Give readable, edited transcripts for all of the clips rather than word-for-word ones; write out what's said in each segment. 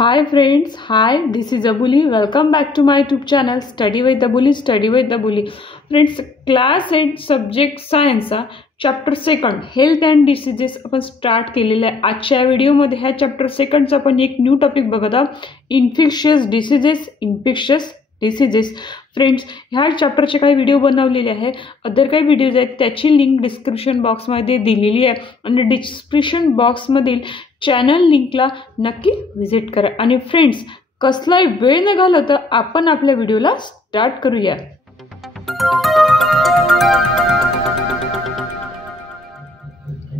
Hi friends, this is Abuli. Welcome back to my YouTube channel Study with Abuli, Study with Abuli. Friends, class 8 subject science chapter 2 health and diseases आपण start केलेला आहे. आजच्या व्हिडिओमध्ये ह्या chapter 2चा आपण एक new topic बघत आहोत, इन्फेक्शियस डिसीजेस. फ्रेंड्स, ह्या चॅप्टरचे काही व्हिडिओ बनवलेले आहे, अदर काही व्हिडिओज आहेत, त्याची लिंक डिस्क्रिप्शन बॉक्समध्ये दिलेली आहे आणि डिस्क्रिप्शन बॉक्समधील चॅनल लिंकला नक्की व्हिजिट करा. आणि फ्रेंड्स, कसलाही वेळ न घालवता आपण आपल्या व्हिडिओला स्टार्ट करूया.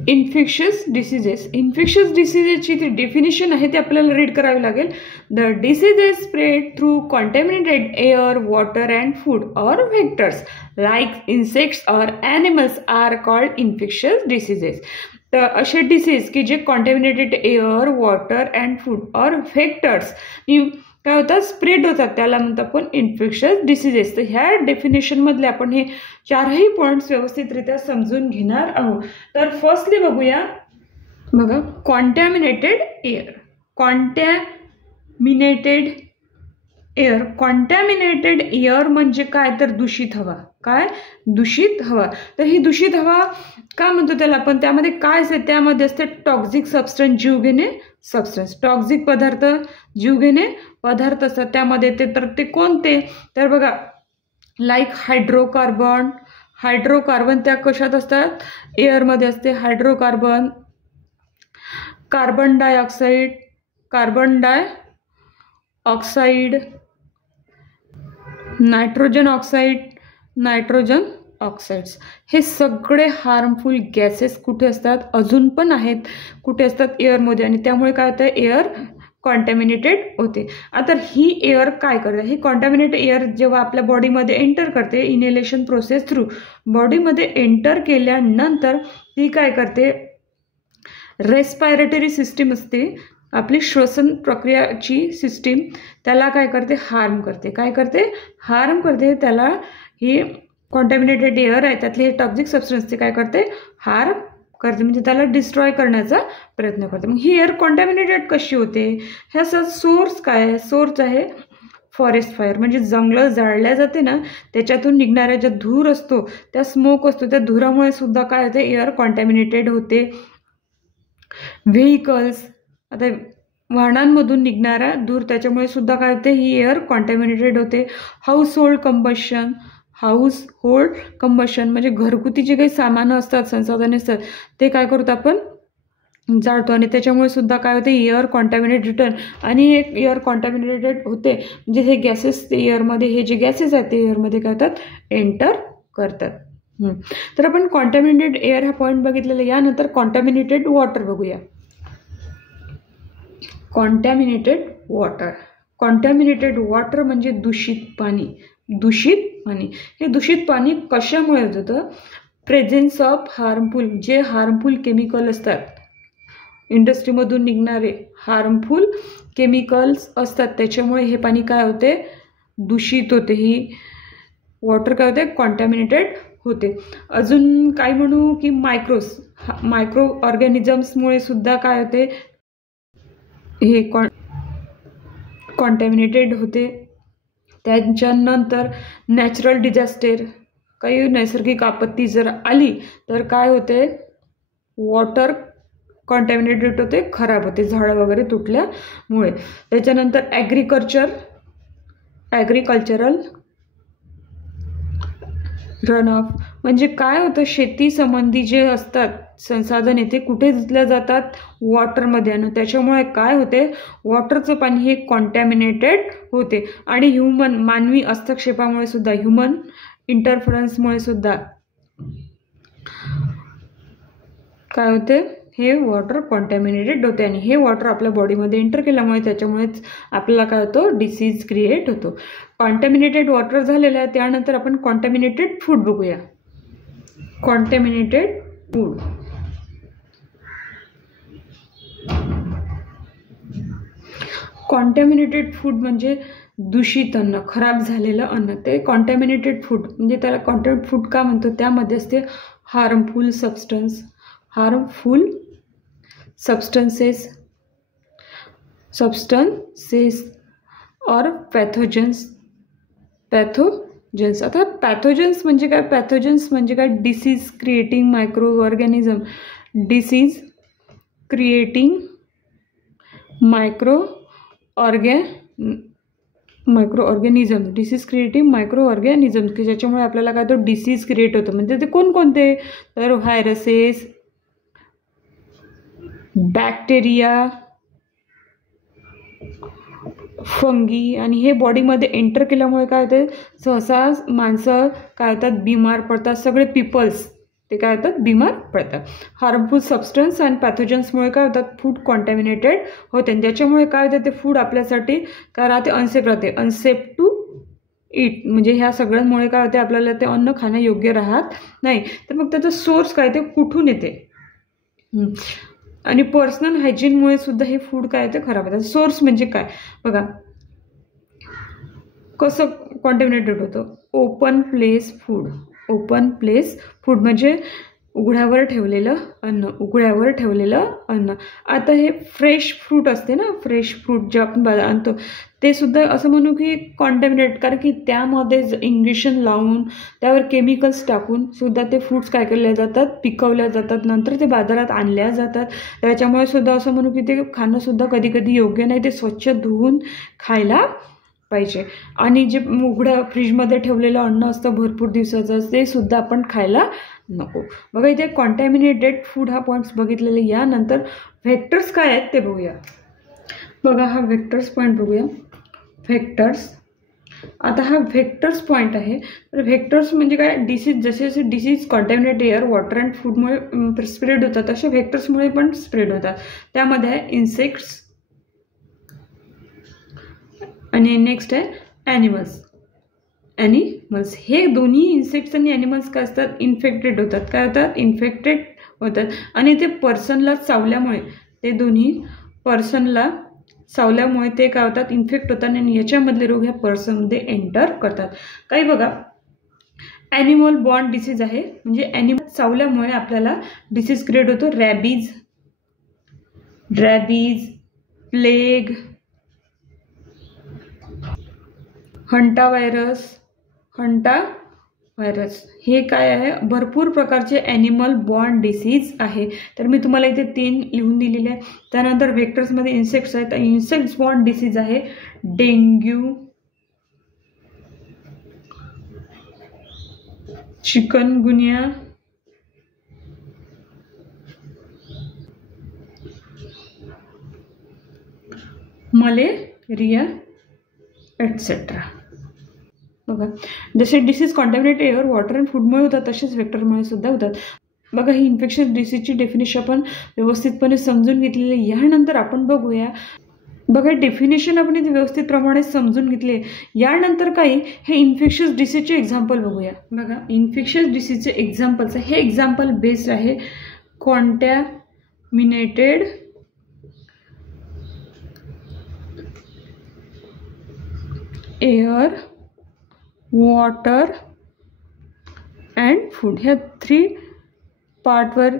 इन्फेक्शियस डिसीजेसची ती डेफिनेशन आहे ते आपल्याला रीड करावी लागेल. The diseases spread through contaminated air, water and food or vectors like insects or animals are called infectious diseases. तर असे डिसीज की जे contaminated air, water and food or vectors काय होतात, स्प्रेड होतात, त्याला म्हणतो आपण इन्फेक्शियस डिसीजेस. तर ह्या डेफिनेशनमधले आपण हे चारही पॉईंट्स व्यवस्थितरित्या समजून घेणार आहोत. तर फर्स्टली बघूया, बघा, कॉन्टॅमिनेटेड एअर म्हणजे काय, तर दूषित हवा. काय, दूषित हवा. तर ही दूषित हवा का म्हणतो त्याला आपण, त्यामध्ये काय असते, त्यामध्ये असते टॉक्सिक सबस्टन्स, जीवघेणे सबस्टन्स. टॉक्सिक पदार्थ, जीवघेणे पदार्थ असतात त्यामध्ये. ते कोणते, तर बघा, लाईक हायड्रोकार्बन त्या कशात असतात, एअरमध्ये असते. Hydrocarbon, carbon dioxide, nitrogen oxides, हे सगळे हार्मफुल गॅसेस कुठे असतात, अजून पण आहेत, कुठे असतात, एअरमध्ये. आणि त्यामुळे काय होतं, एअर कॉन्टॅमिनेटेड होते. आता ही एअर काय करते, ही कॉन्टॅमिनेटेड एअर जेव्हा आपल्या बॉडीमध्ये एंटर करते, इनहेलेशन प्रोसेस थ्रू बॉडीमध्ये एंटर केल्यानंतर ती काय करते, रेस्पायरेटरी सिस्टीम असते आपली, श्वसन प्रक्रियाची सिस्टीम, त्याला काय करते, हार्म करते. त्याला ही कॉन्टॅमिनेटेड एअर आहे, त्यातले हे टॉक्सिक सबस्टन्स ते काय करते, हार्म करते, म्हणजे त्याला डिस्ट्रॉय करण्याचा प्रयत्न करते. मग ही एअर कॉन्टॅमिनेटेड कशी होते, ह्याचा सोर्स काय आहे, सोर्स आहे फॉरेस्ट फायर, म्हणजे जंगलं जाळल्या जाते ना, त्याच्यातून निघणारा ज्या धूर असतो, त्या स्मोक असतो, त्या धुरामुळे सुद्धा काय होते, एअर कॉन्टॅमिनेटेड होते. व्हेकल्स, आता वाहनांमधून निघणारा धूर, त्याच्यामुळे सुद्धा काय होते, ही एअर कॉन्टॅमिनेटेड होते. हाऊसहोल्ड कंबशन म्हणजे घरगुती जे काही सामानं असतात, संसाधने असतात, ते काय करतो आपण, जाळतो, आणि त्याच्यामुळे सुद्धा काय होते, एअर कॉन्टॅमिनेटेड. आणि एक एअर कॉन्टॅमिनेटेड होते म्हणजे हे गॅसेस एअरमध्ये, हे जे गॅसेस आहेत ते एअरमध्ये काय होतात, एंटर करतात. तर आपण कॉन्टॅमिनेटेड एअर हा पॉईंट बघितलेला. यानंतर कॉन्टॅमिनेटेड वॉटर बघूया. कॉन्टॅमिनेटेड वॉटर म्हणजे दूषित पाणी. हे दूषित पाणी कशामुळे होतं, प्रेझेन्स ऑफ हार्मफुल केमिकल असतात, इंडस्ट्रीमधून निघणारे हार्मफुल केमिकल्स असतात, त्याच्यामुळे हे पाणी काय होते, दूषित होते. ही वॉटर काय होते, कॉन्टॅमिनेटेड होते. अजून काय म्हणू की मायक्रो ऑर्गॅनिझम्समुळे सुद्धा काय होते, हे कॉन्टॅमिनेटेड होते. त्याच्यानंतर नॅचरल डिझास्टर, काही नैसर्गिक आपत्ती जर आली तर काय होते, वॉटर कॉन्टॅमिनेटेड होते, खराब होते, झाडं वगैरे तुटल्यामुळे. त्याच्यानंतर ॲग्रिकल्चरल रन ऑफ म्हणजे काय होतं, शेती संबंधी जे असतात संसाधने ते कुठे धुतल्या जातात, वॉटरमध्ये. आणि त्याच्यामुळे काय होते, वॉटरचं पाणी हे कॉन्टॅमिनेटेड होते. आणि मानवी हस्तक्षेपामुळे सुद्धा, ह्युमन इंटरफरन्समुळे सुद्धा काय होते, हे वॉटर कॉन्टॅमिनेटेड होते. आणि हे वॉटर आपल्या बॉडीमध्ये एंटर केल्यामुळे त्याच्यामुळेच आपल्याला काय होतो, डिसीज क्रिएट होतो. कॉन्टॅमिनेटेड वॉटर झालेलं आहे. त्यानंतर आपण कॉन्टॅमिनेटेड फूड बघूया. कॉन्टॅमिनेटेड फूड म्हणजे दूषित अन्न, खराब झालेलं अन्न, ते कॉन्टॅमिनेटेड फूड. म्हणजे त्याला कॉन्टॅमिनेटेड फूड का म्हणतो, त्यामध्ये असते हार्मफुल सबस्टन्सेस सबस्टन्सेस और पॅथोजन्स. आता पॅथोजन्स म्हणजे काय? पॅथोजन्स म्हणजे काय? Disease creating micro organism. Disease creating micro organism. Disease creating micro organism की ज्याच्यामुळे आपल्याला काय तो डिसीज क्रिएट होतो. म्हणजे ते कोणकोणते? तर व्हायरसेस, बॅक्टेरिया, फंगी. आणि हे बॉडीमध्ये एंटर केल्यामुळे काय होते? सहसा माणसं काय होतात? बिमार पडतात. सगळे पीपल्स ते काय होतात? बिमार पडतात. हार्मफुल सबस्टन्स आणि पॅथोजन्समुळे काय होतात? फूड कॉन्टॅमिनेटेड होते. ज्याच्यामुळे काय होते? ते फूड आपल्यासाठी काय राहते? अनसेफ राहते. Unsafe to eat. म्हणजे ह्या सगळ्यांमुळे काय होते? आपल्याला ते अन्न खाणं योग्य राहत नाही. तर मग त्याचा सोर्स काय? ते कुठून येते? आणि पर्सनल हायजीनमुळे सुद्धा हे फूड काय ते खराब होतात. सोर्स म्हणजे काय? बघा कसं कॉन्टॅमिनेटेड होतं. Open place food. Open place food म्हणजे उघड्यावर ठेवलेलं अन्न. आता हे फ्रेश फ्रूट असते ना, फ्रेश फ्रूट जे आपण आणतो ते सुद्धा असं म्हणू की कॉन्टॅमिनेट, कारण की त्यामध्ये इंजेक्शन लावून त्यावर केमिकल्स टाकून सुद्धा ते फ्रूट्स काय केले जातात? पिकवल्या जातात. नंतर ते बाजारात आणल्या जातात. त्याच्यामुळे सुद्धा असं म्हणू की ते खाणं सुद्धा कधी कधी योग्य नाही. ते स्वच्छ धुवून खायला पाहिजे. आणि जे उघड्या फ्रीजमध्ये ठेवलेलं अन्न असतं भरपूर दिवसाचं ते सुद्धा आपण खायला नको. बघा इथे कॉन्टॅमिनेटेड फूड हा पॉईंट्स बघितलेले. यानंतर व्हेक्टर्स काय आहेत ते बघूया. बघा हा व्हेक्टर्स पॉईंट बघूया. व्हेक्टर्स. आता हा व्हेक्टर्स पॉईंट आहे. तर व्हेक्टर्स म्हणजे काय? डिसीज. जसे जसे disease contaminate air, water and फूडमुळे स्प्रेड होतात तसे व्हेक्टर्समुळे पण स्प्रेड होतात. त्यामध्ये आहे इन्सेक्ट्स आणि नेक्स्ट आहे ॲनिमल्स. हे दोन्ही इन्सेक्ट्स आणि ॲनिमल्स काय असतात? इन्फेक्टेड होतात. काय होतात? इन्फेक्टेड होतात. आणि ते पर्सनला चावल्यामुळे, ते दोन्ही पर्सनला चावल्यामुळे ते काय होतात? इन्फेक्ट होतात. आणि याच्यामधले रोग ह्या पर्सनमध्ये एंटर करतात. काही बघा ॲनिमल बॉर्न डिसीज आहे. म्हणजे ॲनिमल चावल्यामुळे आपल्याला डिसीज क्रिएट होतो. रॅबीज, प्लेग, हंटा व्हायरस हे काय आहे? भरपूर प्रकारचे ॲनिमल बॉर्न डिसीज आहे. तर मी तुम्हाला इथे 3 लिहून दिलेले आहे. त्यानंतर व्हेक्टर्समध्ये इन्सेक्ट्स आहेत. इन्सेक्ट्स बॉर्न डिसीज आहे डेंग्यू, चिकनगुनिया, मलेरिया एटसेट्रा. बघा जसे disease contaminate air, water and फूडमुळे होतात तसेच व्हेक्टरमुळे सुद्धा होतात. बघा ही इन्फेक्शन डिसीजची डेफिनेशन आपण व्यवस्थितपणे समजून घेतलेली. यानंतर आपण बघूया. बघा डेफिनेशन आपण इथे व्यवस्थित प्रमाणे समजून घेतले. यानंतर काही हे इन्फेक्शियस डिसीजचे एक्झाम्पल बघूया. बघा इन्फेक्शियस डिसीजचे एक्झाम्पल्स. हे एक्झाम्पल बेस्ड आहे कॉन्टॅमिनेटेड एअर, वॉटर अँड फूड. ह्या 3 पार्टवर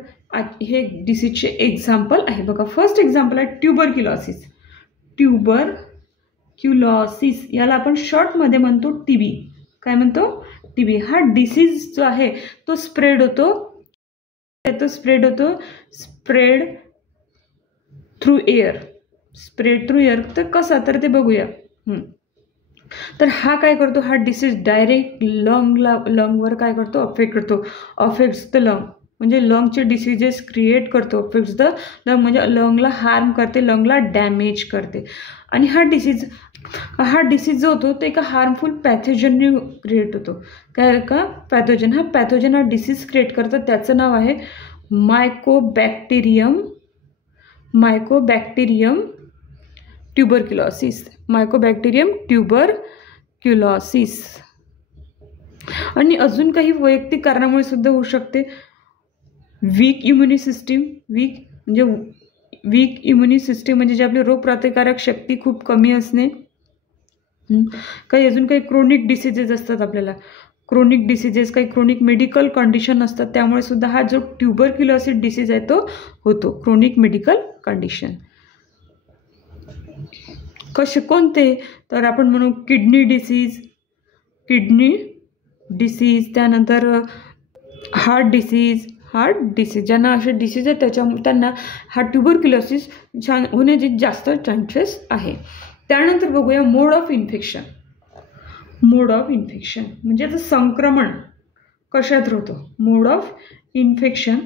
हे डिसीजचे एक्झाम्पल आहे. बघा फर्स्ट एक्झाम्पल आहे ट्युबरक्युलोसिस. याला आपण शॉर्टमध्ये म्हणतो TB. काय म्हणतो? TB. हा डिसीज जो आहे तो स्प्रेड होतो स्प्रेड थ्रू एअर. तर कसा? तर ते बघूया. तर हा काय करतो? हा डिसीज डायरेक्ट लंगवर काय करतो? Affects the lung. म्हणजे लंगचे डिसीजेस क्रिएट करतो. अफेक्ट्स द लंग म्हणजे लंगला हार्म करते, लंगला डॅमेज करते. आणि हा डिसीज जो होतो ते एका हार्मफुल पॅथोजनने क्रिएट होतो. काय का? पॅथोजन. हा पॅथोजन हा डिसीज क्रिएट करतात. त्याचं नाव आहे मायकोबॅक्टेरियम ट्युबरक्युलोसिस. आणि अजून काही वैयक्तिक कारणामुळे सुद्धा होऊ शकते. वीक इम्युनी सिस्टीम म्हणजे जे आपली रोगप्रतिकारक शक्ती खूप कमी असणे. अजून काही क्रोनिक डिसीजेस असतात. आपल्याला क्रोनिक डिसीजेस, काही क्रोनिक मेडिकल कंडिशन असतात. त्यामुळे सुद्धा हा जो ट्युबरक्युलोसिस डिसीज आहे तो होतो. Chronic medical condition. कसे कोणते, तर आपण म्हणू किडनी डिसीज, त्यानंतर हार्ट डिसीज ज्यांना असे डिसीज आहेत त्यांना हा ट्युबरक्युलोसिस होण्याचे जास्त चान्सेस आहे. त्यानंतर बघूया मोड ऑफ इन्फेक्शन म्हणजे आता संक्रमण कशात होतं. मोड ऑफ इन्फेक्शन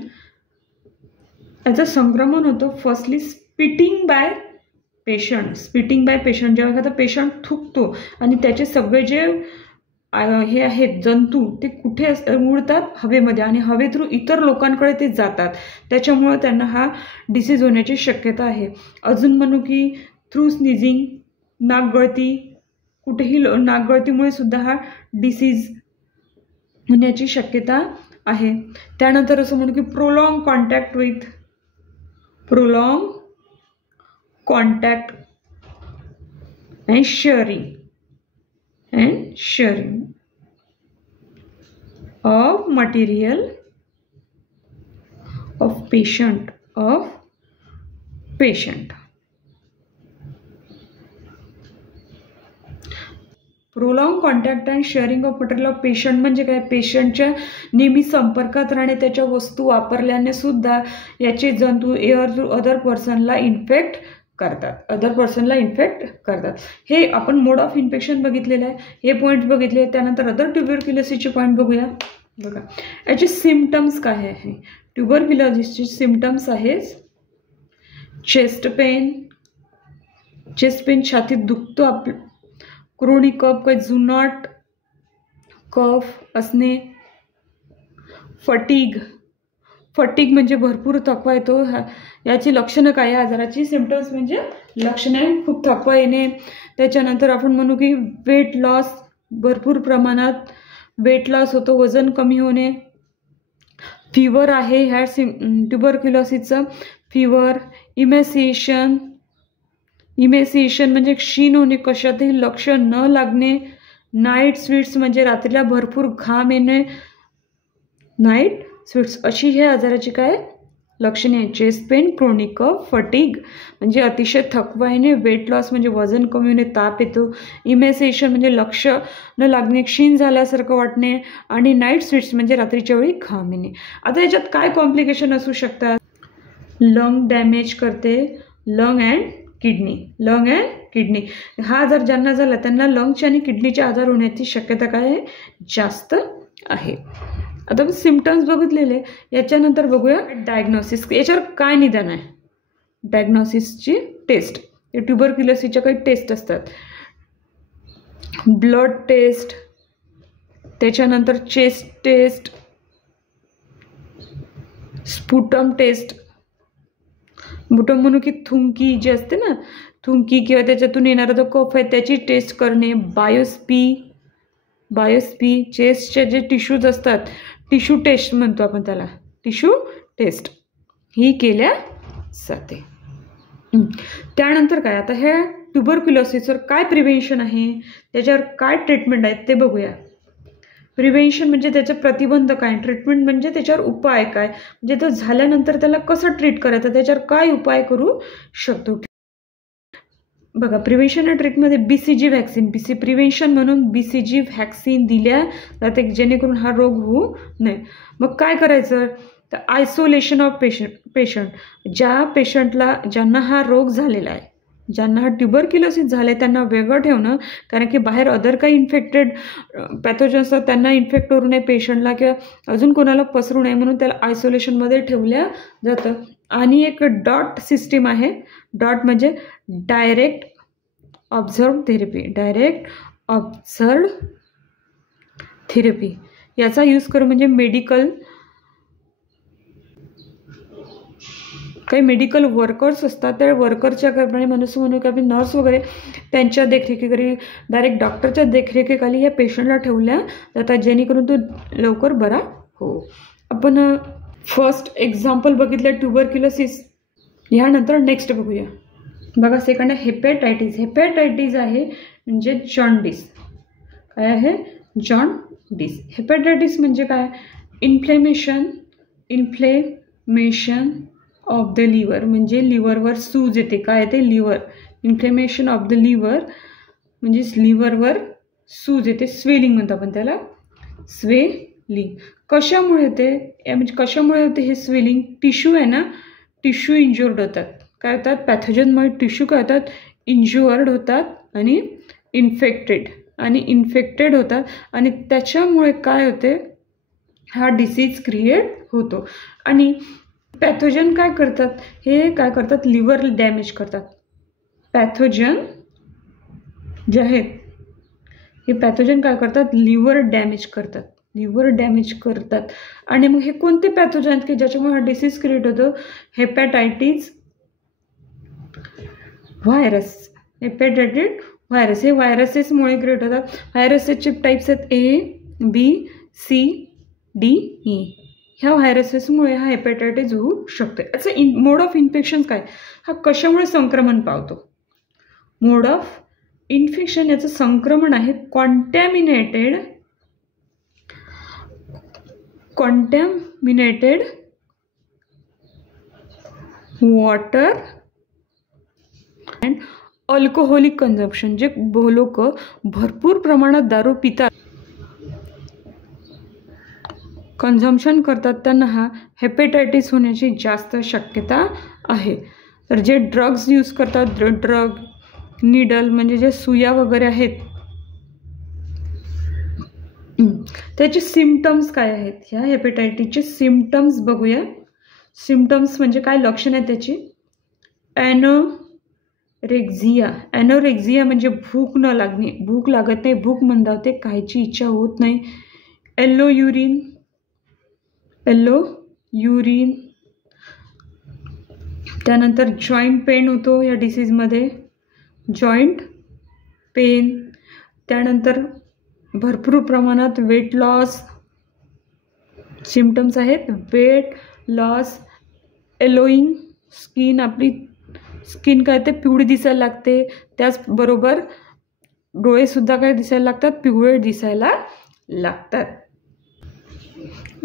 याचं संक्रमण होतं फर्स्टली स्पिटिंग बाय पेशंट. जेव्हा एखादा पेशंट थुकतो आणि त्याचे सगळे जे हे आहेत जंतू ते कुठे उडतात, हवेमध्ये, आणि हवे थ्रू इतर लोकांकडे ते जातात. त्याच्यामुळे त्यांना हा डिसीज होण्याची शक्यता आहे. अजून म्हणू की थ्रू स्निझिंग, नाकगळती, कुठेही नाकगळतीमुळे सुद्धा हा डिसीज होण्याची शक्यता आहे. त्यानंतर असं म्हणू की prolong contact and sharing of material of patient. Prolong contact and sharing of material of patient म्हणजे काय, पेशंटच्या नेहमी संपर्कात राहणे, त्याच्या वस्तू वापरल्याने सुद्धा याचे जंतू एअर थ्रू अदर पर्सनला इन्फेक्ट करतात. हे आपण मोड ऑफ इन्फेक्शन बघितलेलं आहे, हे पॉईंट बघितले. त्यानंतर अदर ट्युबरक्युलोसिसचे पॉईंट बघूया. बघा याचे सिम्पटम्स काय आहे. ट्युबरक्युलोसिसचे सिम्पटम्स आहेत चेस्ट पेन, छातीत दुखतो, क्रोनिक कफ, काही जुनाट कफ असणे, फटीग म्हणजे भरपूर थकवा येतो. याची लक्षणं काय आहे आजाराची, सिम्पटम्स म्हणजे लक्षणे, खूप थकवा येणे. त्याच्यानंतर आपण म्हणू की वेट लॉस, भरपूर प्रमाणात वेट लॉस होतो, वजन कमी होणे. फीवर आहे ह्या ट्युबरक्युलोसिसचं, फीवर. इमॅसिएशन म्हणजे क्षीण होणे, कशातही लक्ष न लागणे. नाईट स्वीट्स म्हणजे रात्रीला भरपूर घाम येणे, नाईट स्वीट्स. अशी ह्या आजाराची काय लक्षणे आहेत. चेस्ट पेन, क्रोनिक कफ, फटीग म्हणजे अतिशय थकवा येणे, वेट लॉस म्हणजे वजन कमी होणे, ताप येतो. इमॅसिएशन म्हणजे लक्ष न लागणे, क्षीण झाल्यासारखं वाटणे, आणि नाईट स्वीट्स म्हणजे रात्रीच्या वेळी घाम येणे. आता याच्यात काय कॉम्प्लिकेशन असू शकतात. लंग डॅमेज करते, लंग अँड किडनी. हा आजार ज्यांना झाला त्यांना लंगचे आणि किडनीचे आजार होण्याची शक्यता काय आहे, जास्त आहे. आता सिम्पटम्स बघितलेले. याच्यानंतर बघूया डायग्नोसिस. याच्यावर काय निदान आहे. डायग्नोसिसची टेस्ट, हे ट्युबरक्युलोसिसच्या काही टेस्ट असतात. ब्लड टेस्ट, त्याच्यानंतर chest test, sputum test. Sputum म्हणू की थुंकी जी असते ना, थुंकी किंवा त्याच्यातून येणारा जो कफ आहे त्याची टेस्ट करणे. बायोस्पी चेस्टचे जे टिश्यूज असतात, टिश्यू टेस्ट म्हणतो आपण त्याला, टिश्यू टेस्ट ही केल्या जाते. त्यानंतर काय, आता ह्या ट्युबरक्युलोसिसवर काय प्रिव्हेन्शन आहे, त्याच्यावर काय ट्रीटमेंट आहेत ते बघूया. प्रिव्हेन्शन म्हणजे त्याचं प्रतिबंध काय, ट्रीटमेंट म्हणजे त्याच्यावर उपाय काय, म्हणजे तो झाल्यानंतर त्याला कसं ट्रीट करायचं, त्याच्यावर काय उपाय करू शकतो. बघा प्रिव्हेन्शन अँड ट्रीटमध्ये BCG व्हॅक्सिन, प्रिव्हेन्शन म्हणून BCG व्हॅक्सिन दिल्या जाते जेणेकरून हा रोग होऊ नये. मग काय करायचं, तर आयसोलेशन ऑफ पेशंट. ज्या पेशंटला ज्यांना हा रोग झालेला आहे, ज्यांना हा ट्युबरक्युलोसिस झालं आहे त्यांना वेगळं ठेवणं, कारण की बाहेर अदर काही इन्फेक्टेड पॅथोजन असतात त्यांना इन्फेक्ट करू नये पेशंटला, किंवा अजून कोणाला पसरू नये म्हणून त्याला आयसोलेशनमध्ये ठेवल्या जातं. आणि एक डॉट सिस्टीम आहे. डॉट म्हणजे डायरेक्ट ऑब्झर्व थेरपी. याचा यूज करून म्हणजे काही मेडिकल वर्कर्स असतात, त्या वर्करच्या कारणाने म्हणू की आपण नर्स वगैरे त्यांच्या देखरेखीखाली, डायरेक्ट डॉक्टरच्या देखरेखीखाली या पेशंटला ठेवल्या जातात जेणेकरून तो लवकर बरा हो. आपण फर्स्ट एक्झाम्पल बघितलं ट्युबरक्युलोसिस. यानंतर नेक्स्ट बघूया. बघा सेकंड आहे हेपॅटायटिस आहे म्हणजे जॉन्डिस. काय आहे, जॉन्डिस. हेपॅटायटिस म्हणजे काय, इन्फ्लेमेशन ऑफ द लिव्हर, म्हणजे लिव्हरवर सूज येते. काय येते, liver inflammation of the liver म्हणजेच लिव्हरवर सूज येते, स्वेलिंग म्हणतो आपण त्याला, स्वेलिंग. कशामुळे होते, म्हणजे कशामुळे होते हे स्वेलिंग? टिश्यू आहे ना, टिश्यू इंज्युअर्ड होतात. काय होतात? पॅथोजनमुळे टिश्यू काय होतात? इंज्युअर्ड होतात आणि इन्फेक्टेड होतात आणि त्याच्यामुळे काय होते? हा डिसीज क्रिएट होतो. आणि पॅथोजन काय करतात? हे काय करतात? लिव्हर डॅमेज करतात. पॅथोजन जे आहेत हे पॅथोजन काय करतात? लिव्हर डॅमेज करतात. आणि मग हे कोणते पॅथोजन आहेत की ज्याच्यामुळे हा डिसीज क्रिएट होतो? Hepatitis virus. हे व्हायरसेसमुळे क्रिएट होतात. व्हायरसेसचे टाईप्स आहेत A, B, C, D, E. ह्या व्हायरसेसमुळे हा हेपॅटायटिस होऊ शकतो. याचं मोड ऑफ इन्फेक्शन काय? हा कशामुळे संक्रमण पावतो? मोड ऑफ इन्फेक्शन याचं संक्रमण आहे कॉन्टॅमिनेटेड वॉटर अँड अल्कोहोलिक कन्झम्पशन. जे लोक भरपूर प्रमाणात दारू पितात, कन्झम्पशन करतात, त्यांना हा हेपॅटायटिस होण्याची जास्त शक्यता आहे. तर जे ड्रग्ज यूज करतात, ड्रग निडल म्हणजे जे सुया वगैरे आहेत, त्याचे सिम्पटम्स काय आहेत? ह्या हेपॅटायटिसचे सिम्पटम्स बघूया. सिम्पटम्स म्हणजे काय लक्षण आहे त्याची? ॲनोरेक्झिया म्हणजे भूक न लागणे, भूक लागत नाही, भूक मंदावते, खायची इच्छा होत नाही. Yellow urine. त्यानंतर जॉईंट पेन होतो या डिसीजमध्ये, जॉईंट पेन. त्यानंतर भरपूर प्रमाणात वेट लॉस. सिम्पटम्स आहेत वेट लॉस, येलोइंग स्किन, आपली स्किन काय ते पिवळी दिसायला लागते. त्याचबरोबर डोळेसुद्धा काय दिसायला लागतात? पिवळे दिसायला लागतात.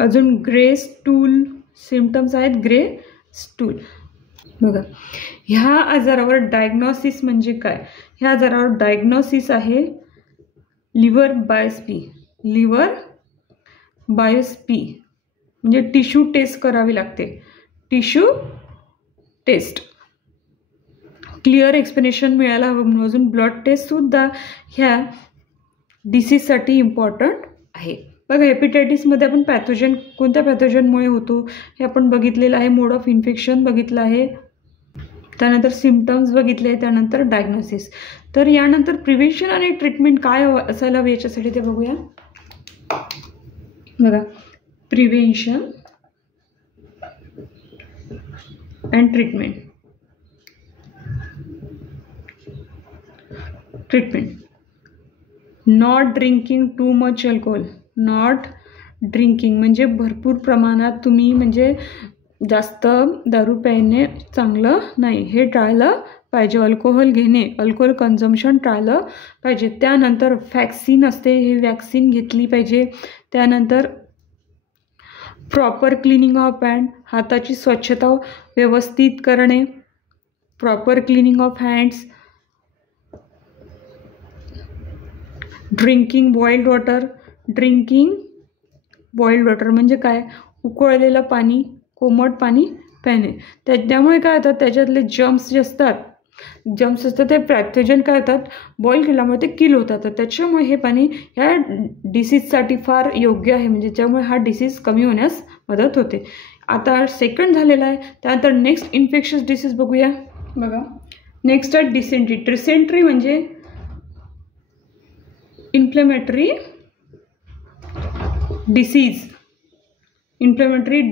अजून ग्रे स्टूल सिम्पटम्स आहेत, ग्रे स्टूल. बघा, ह्या आजारावर डायग्नोसिस म्हणजे काय? ह्या आजारावर डायग्नोसिस आहे लिव्हर बायोप्सी म्हणजे टिश्यू टेस्ट करावी लागते. टिश्यू टेस्ट क्लिअर एक्सप्लेनेशन मिळायला हवं म्हणून अजून ब्लड टेस्टसुद्धा ह्या डिसीजसाठी इम्पॉर्टंट आहे. बघा, हेपॅटायटिसमध्ये आपण पॅथोजन कोणत्या पॅथोजनमुळे होतो हे आपण बघितलेलं आहे. मोड ऑफ इन्फेक्शन बघितलं आहे, त्यानंतर सिम्पटम्स बघितले, त्यानंतर डायग्नोसिस. तर यानंतर प्रिव्हेन्शन आणि ट्रीटमेंट काय असायला हवं याच्यासाठी ते बघूया. बघा, prevention and treatment. Not drinking too much alcohol. Not drinking म्हणजे भरपूर प्रमाणात तुम्ही म्हणजे जास्त दारू प्यायने चांगलं नाही, हे टाळलं पाहिजे. अल्कोहोल घेणे, अल्कोहोल कन्झम्पशन टाळलं पाहिजे. त्यानंतर वॅक्सिन असते, हे वॅक्सिन घेतली पाहिजे. त्यानंतर प्रॉपर क्लिनिंग ऑफ हँड, हाताची स्वच्छता व्यवस्थित करणे, proper cleaning of hands. Drinking boiled water म्हणजे काय? उकळलेलं पाणी, कोमट पाणी पिणे. त्यामुळे काय होतं? त्याच्यातले जम्स जे असतात ते पॅथोजन काय होतात? बॉईल केल्यामुळे ते किल होतात. तर त्याच्यामुळे हे पाणी ह्या डिसीजसाठी फार योग्य आहे, म्हणजे त्यामुळे हा डिसीज कमी होण्यास मदत होते. आता सेकंड झालेला आहे. त्यानंतर नेक्स्ट इन्फेक्शस डिसीज बघूया. बघा, नेक्स्ट आहे डिसेंट्री. डिसेंट्री म्हणजे inflammatory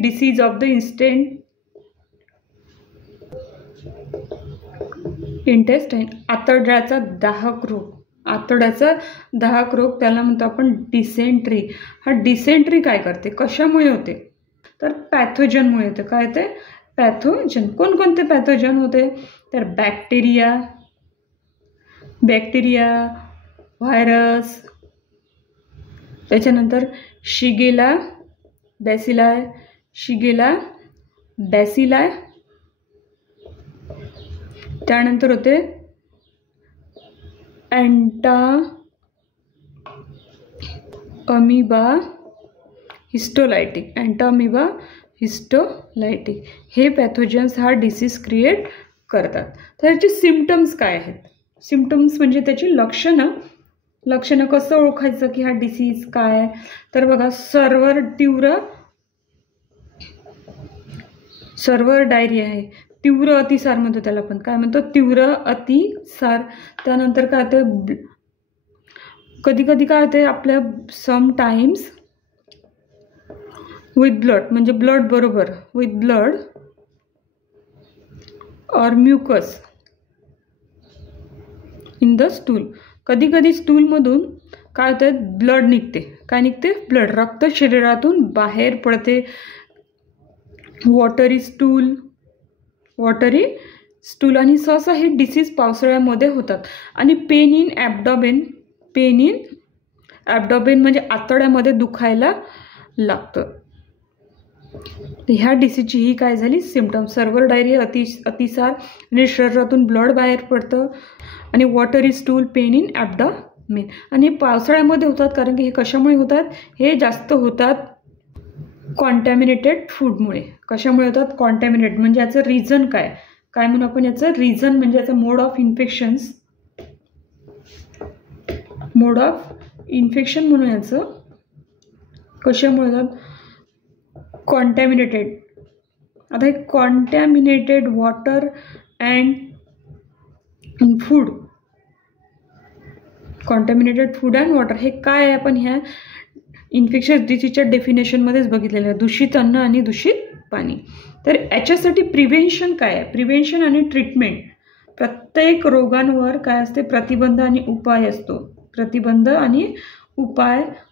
disease of the intestine. आतड्याचा दाहक रोग त्याला म्हणतो आपण डिसेंट्री. हा डिसेंट्री काय करते? कशामुळे होते? तर पॅथोजनमुळे होते. काय ते? पॅथोजन. कोणकोणते पॅथोजन होते? तर बॅक्टेरिया, व्हायरस, त्याच्यानंतर शिगेला बॅसिलाय, त्यानंतर होते अँटाअमिबा हिस्टोलायटिक. अँटाअमिबा हिस्टोलायटिक हे पॅथोजन्स हा डिसीज क्रिएट करतात. तर याचे सिम्पटम्स काय आहेत? सिम्पटम्स म्हणजे त्याची लक्षणं कसं ओळखायचं की हा डिसीज काय आहे? तर बघा, सर्व्हर डायरिया आहे. तीव्र अतिसार म्हणतो त्याला, पण काय म्हणतो? तीव्र अतिसार. त्यानंतर काय होतं, कधी कधी काय होते आपल्या समटाइम्स विथ ब्लड, म्हणजे ब्लड बरोबर, विथ ब्लड और म्युकस इन द स्टूल. कधी कधी स्टूलमधून काय होतं, ब्लड निघते. काय निघते? ब्लड, रक्त शरीरातून बाहेर पडते. वॉटरी स्टूल आणि सहसा हे डिसीज पावसाळ्यामध्ये होतात. आणि पेन इन ॲब्डॉमेन म्हणजे आतड्यामध्ये दुखायला लागतं. ह्या डिसीजची ही काय झाली सिम्पटम? सर्व्हर डायरिया, अतिसार आणि शरीरातून ब्लड बाहेर पडतं, आणि वॉटरी स्टूल, पेन इन ॲब्डॉमेन. आणि पावसाळ्यामध्ये होतात, कारण की हे कशामुळे होतात? हे जास्त होतात कॉन्टॅमिनेटेड फूडमुळे. कशामुळे होतात? कॉन्टॅमिनेटेड. म्हणजे याचं रिझन काय म्हणून आपण याचं रिझन म्हणजे याचं मोड ऑफ इन्फेक्शन म्हणून याचं. कशामुळे होतात? कॉन्टॅमिनेटेड. आता हे contaminated water and food, contaminated food and water हे काय आहे? आपण ह्या इन्फेक्शियस डिसीजच्या डेफिनेशनमध्येच बघितलेलं आहे, दूषित अन्न आणि दूषित पाणी. तर याच्यासाठी प्रिव्हेन्शन काय आहे? प्रिव्हेन्शन आणि ट्रीटमेंट. प्रत्येक रोगांवर काय असते? प्रतिबंध आणि उपाय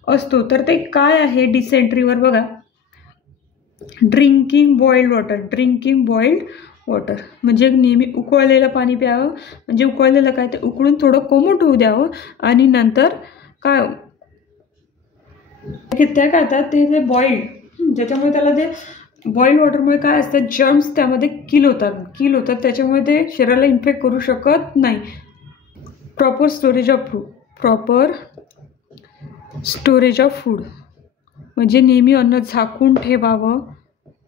असतो. तर ते काय आहे? डिसेंट्रीवर बघा, ड्रिंकिंग बॉइल्ड वॉटर म्हणजे नेहमी उकळलेलं पाणी प्यावं. म्हणजे उकळलेलं काय? ते उकळून थोडं कोमट होऊ द्यावं, आणि नंतर काय त्या काय होतात ते बॉइल्ड, ज्याच्यामुळे त्याला ते बॉइल्ड वॉटरमुळे काय असतं, जर्म्स त्यामध्ये किल होतात. त्याच्यामुळे ते शरीराला इन्फेक्ट करू शकत नाही. प्रॉपर स्टोरेज ऑफ फूड म्हणजे नेहमी अन्न झाकून ठेवावं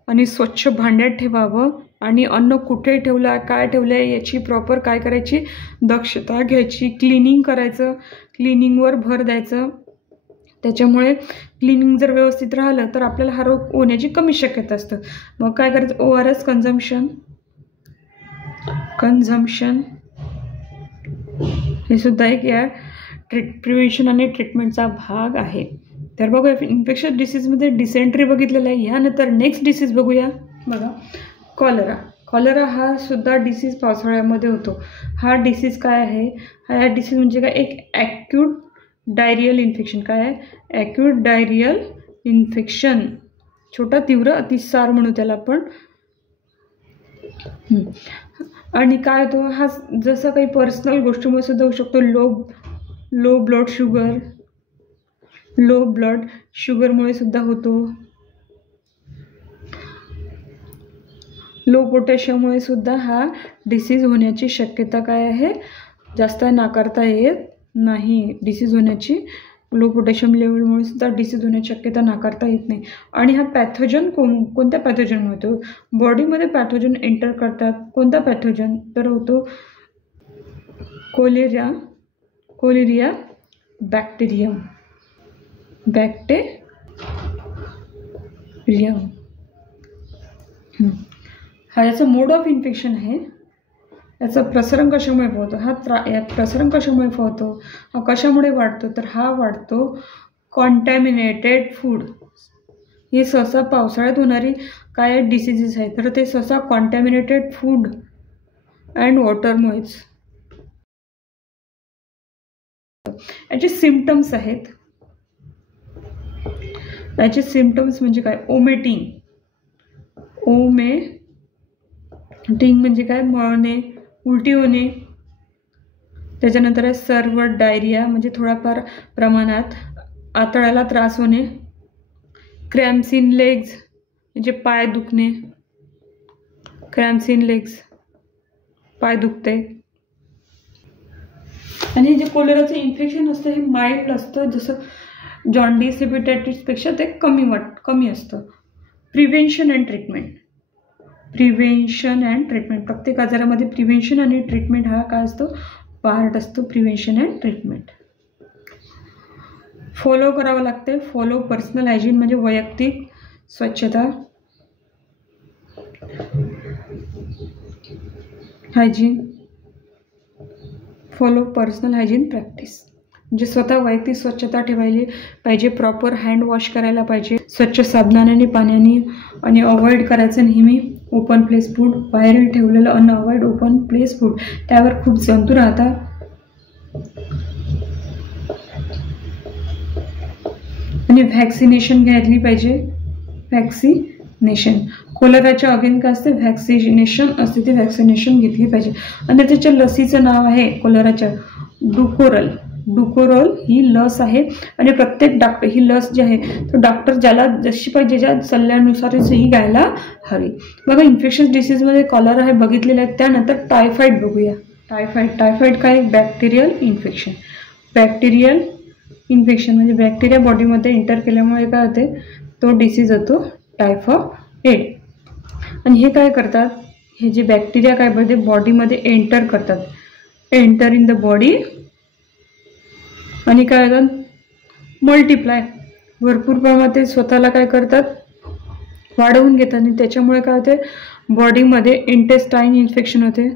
आणि स्वच्छ भांड्यात ठेवावं, आणि अन्न कुठे ठेवलं आहे, काय ठेवलं आहे याची प्रॉपर काय करायची? दक्षता घ्यायची. क्लिनिंगवर भर द्यायचं. त्याच्यामुळे क्लिनिंग जर व्यवस्थित राहिलं तर आपल्याला हा रोग होण्याची कमी शक्यता असतं. मग काय करायचं? ORS कन्झम्पशन हे सुद्धा एक या प्रिव्हेन्शन आणि ट्रीटमेंटचा भाग आहे. तर बघूया, इन्फेक्शियस डिसीजमध्ये डिसेंट्री बघितलेलं आहे. ह्यानंतर नेक्स्ट डिसीज बघूया. बघा, कॉलरा हा सुद्धा डिसीज पावसाळ्यामध्ये होतो. हा डिसीज काय आहे? हा डिसीज म्हणजे काय? एक ॲक्यूट डायरियल इन्फेक्शन. काय आहे? Acute diarrhoeal infection. छोटा तीव्र अतिसार म्हणू त्याला आपण. आणि काय होतो? हा जसं काही पर्सनल गोष्टीमुळे सुद्धा होऊ शकतो. लो ब्लड शुगरमुळे सुद्धा होतो. लो पोटॅशियममुळे सुद्धा हा डिसीज होण्याची शक्यता काय आहे? जास्त नाकारता येत नाही. डिसीज होण्याची लो पोटॅशियम लेवलमुळे सुद्धा डिसीज होण्याची शक्यता नाकारता येत नाही. आणि हा पॅथोजन कोणत्या पॅथोजनमुळे होतो? बॉडीमध्ये पॅथोजन एंटर करतात. कोणता पॅथोजन? तर होतो कोलेरिया बॅक्टेरियम. हा याचा मोड ऑफ इन्फेक्शन आहे. याचा प्रसरण कशामुळे होतो? प्रसरण कशामुळे होतो? हा कशामुळे वाढतो? तर हा वाढतो कॉन्टॅमिनेटेड फूड. हे सहसा पावसाळ्यात होणारी काय डिसीजेस आहेत? तर ते सहसा कॉन्टॅमिनेटेड फूड अँड वॉटरमुळेच. याचे सिम्पटम्स आहेत. याचे सिम्पटम्स म्हणजे काय? ओमेटिंग म्हणजे काय? मळणे, उलटी होणे. त्याच्यानंतर आहे सर्व्हर डायरिया म्हणजे थोडाफार प्रमाणात आतड्याला त्रास होणे. क्रॅम्प्स इन लेग्स म्हणजे पाय दुखणे. पाय दुखते. आणि जे कोलेराचं इन्फेक्शन असतं हे माइल्ड असतं, जसं जॉन्डिस हेपेटायटिसपेक्षा ते कमी असतं. Prevention and treatment. प्रत्येक आजारामध्ये प्रिव्हेन्शन आणि ट्रीटमेंट हा काय असतो, पार्ट असतो. प्रिव्हेन्शन अँड ट्रीटमेंट फॉलो करावं लागते. फॉलो पर्सनल हायजीन म्हणजे वैयक्तिक स्वच्छता, hygiene. Follow personal hygiene practice म्हणजे स्वतः वैयक्तिक स्वच्छता ठेवायला पाहिजे. प्रॉपर हँड वॉश करायला पाहिजे स्वच्छ साबणाने पाण्याने. आणि अवॉइड करायचं नेहमी ओपन प्लेस फूड. बाहेर ठेवलेलं अन्न अवॉइड ओपन प्लेस फूड, त्यावर खूप जंतू राहतात. आणि व्हॅक्सिनेशन घ्यायला पाहिजे. व्हॅक्सिनेशन कोलेराच्या अगेन काय असते, व्हॅक्सिनेशन असते, ते व्हॅक्सिनेशन घेतली पाहिजे. आणि त्याच्या लसीचं नाव आहे कोलेराच्या डुकोरल ही लस आहे. आणि प्रत्येक डॉक्टर ही लस जी आहे तो डॉक्टर ज्याला जशी पाहिजे ज्या सल्ल्यानुसारच ही घ्यायला हवी. बघा इन्फेक्शस डिसीजमध्ये कॉलरा हे बघितलेले आहेत. त्यानंतर टायफॉइड बघूया. टायफॉइड काय, बॅक्टेरियल इन्फेक्शन म्हणजे बॅक्टेरिया बॉडीमध्ये एंटर केल्यामुळे काय होते, तो डिसीज होतो टायफॉइड. आणि हे काय करतात, हे जे बॅक्टेरिया काय करते बॉडीमध्ये एंटर करतात, एंटर इन द बॉडी. आणि काय होतात, मल्टिप्लाय भरपूर प्रमाणात ते स्वतःला काय करतात, वाढवून घेतात. आणि त्याच्यामुळे काय होते, बॉडीमध्ये इंटेस्टाईन इन्फेक्शन होते,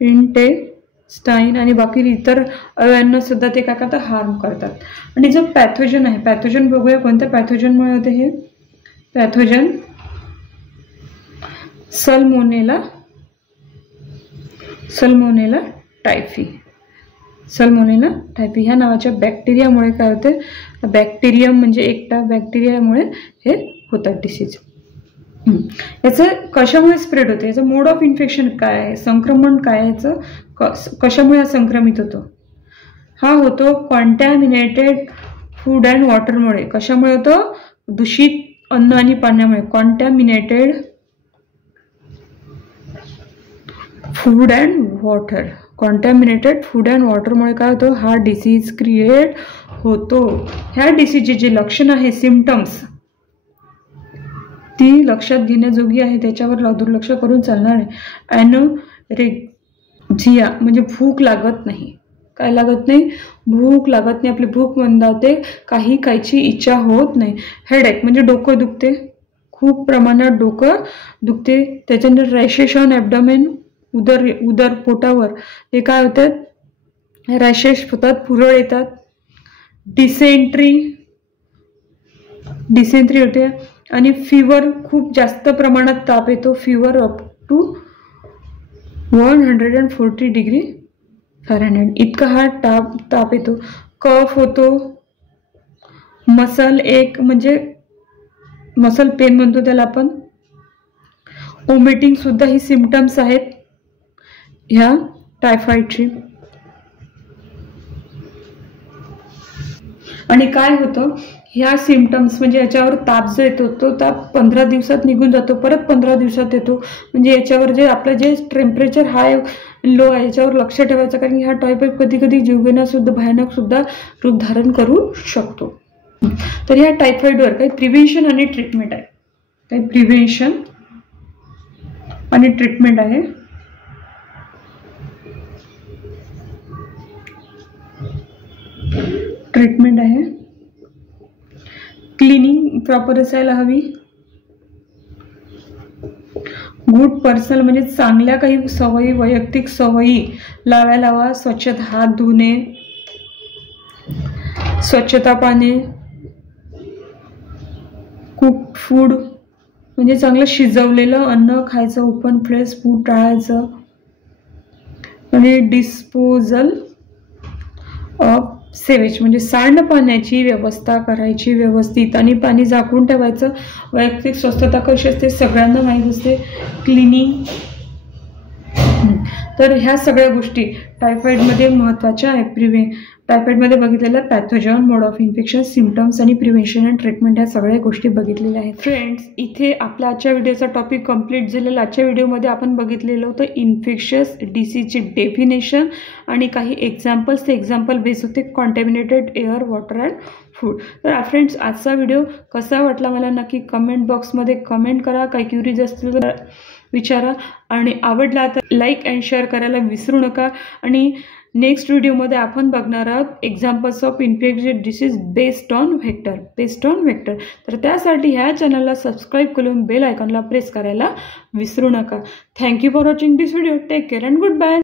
इंटेस्टाईन. आणि बाकी इतर अवयवांना सुद्धा ते काय करतात, हार्म करतात. आणि जो पॅथोजन आहे, पॅथोजन बघूया कोणत्या पॅथोजनमुळे होते. हे पॅथोजन सल्मोनेला टायफी ह्या नावाच्या बॅक्टेरियामुळे काय होते, बॅक्टेरियम म्हणजे एकटा बॅक्टेरियामुळे हे होतात डिसीज. याचं कशामुळे स्प्रेड होते, याचं मोड ऑफ इन्फेक्शन काय आहे, संक्रमण काय आहे, याचं कशामुळे संक्रमित होतो. हा होतो कॉन्टॅमिनेटेड फूड अँड वॉटरमुळे. कशामुळे होतो, दूषित अन्न आणि पाण्यामुळे. कॉन्टॅमिनेटेड फूड अँड वॉटरमुळे काय होतो, हा डिसीज क्रिएट होतो. ह्या डिसीजचे जे लक्षण आहे, सिम्पटम्स, ती लक्षात घेण्याजोगी आहे, त्याच्यावर दुर्लक्ष करून चालणार नाही. ॲनोरेक्झिया म्हणजे भूक लागत नाही. काय लागत नाही, भूक लागत नाही, आपली भूक मंदावते, काही खायची इच्छा होत नाही. हेडेक म्हणजे डोकं दुखते, खूप प्रमाणात डोकं दुखते. त्याच्यानंतर रॅशेस ऑन ॲब्डोमेन, उदर पोटावर हे काय होतात, रॅशेस होतात, पुरळ येतात. डिसेंट्री होते. आणि फीवर, खूप जास्त प्रमाणात ताप येतो, fever up to 140 degree Fahrenheit इतका हा ताप येतो. कफ होतो. मसल एक म्हणजे मसल पेन म्हणतो त्याला आपण. ओमिटिंग सुद्धा ही सिम्पटम्स आहेत ह्या टायफॉइडची. आणि काय होतं, ह्या सिम्पटम्स म्हणजे याच्यावर ताप जो येतो तो ताप 15 दिवसात निघून जातो, परत 15 दिवसात येतो. म्हणजे याच्यावर जे आपलं जे टेम्परेचर हाय लो आहे याच्यावर लक्ष ठेवायचं, कारण ह्या टायफॉइड कधी कधी जीवघेणा सुद्धा भयानक सुद्धा रूप धारण करू शकतो. तर ह्या टायफॉइडवर काही प्रिव्हेन्शन आणि ट्रीटमेंट आहे. काही प्रिव्हेन्शन आणि ट्रीटमेंट आहे. क्लिनिंग प्रॉपर असायला हवी. गुड पर्सनल म्हणजे चांगल्या काही सवयी, वैयक्तिक सवयी लावायला हवा. स्वच्छता, हात धुणे, स्वच्छता पाने, कुक फूड म्हणजे चांगलं शिजवलेलं अन्न खायचं, ओपन प्लेस फूड टाळायचं. आणि डिस्पोजल ऑफ सेवेज म्हणजे सांडपाण्याची व्यवस्था करायची व्यवस्थित, आणि पाणी झाकून ठेवायचं. वैयक्तिक स्वच्छता कशी असते सगळ्यांना माहीत असते. क्लिनिंग. तर ह्या सगळ्या गोष्टी टायफॉइडमध्ये महत्त्वाच्या आहे. टायफॉइडमध्ये बघितलेलं pathogen, mode of infection, symptoms आणि प्रिव्हेन्शन अँड ट्रीटमेंट ह्या सगळ्या गोष्टी बघितलेल्या आहेत. फ्रेंड्स, इथे आपल्या आजच्या व्हिडिओचा टॉपिक कंप्लीट झालेला. आजच्या व्हिडिओमध्ये आपण बघितलेलं होतं इन्फेक्शियस डिसीजची डेफिनेशन आणि काही एक्झाम्पल्स. ते एक्झाम्पल बेस होते कॉन्टॅमिनेटेड एअर, वॉटर अँड फूड. तर फ्रेंड्स, आजचा व्हिडिओ कसा वाटला मला नक्की कमेंट बॉक्समध्ये कमेंट करा. काही क्युरीज असतील तर विचारा आणि आवडला तर लाईक अँड शेअर करायला विसरू नका. आणि नेक्स्ट व्हिडिओमध्ये आपण बघणार आहोत examples of infectious disease based on vector. तर त्यासाठी ह्या चॅनलला सबस्क्राईब करून बेल आयकॉनला प्रेस करायला विसरू नका. Thank you for watching this video. Take care and good bye.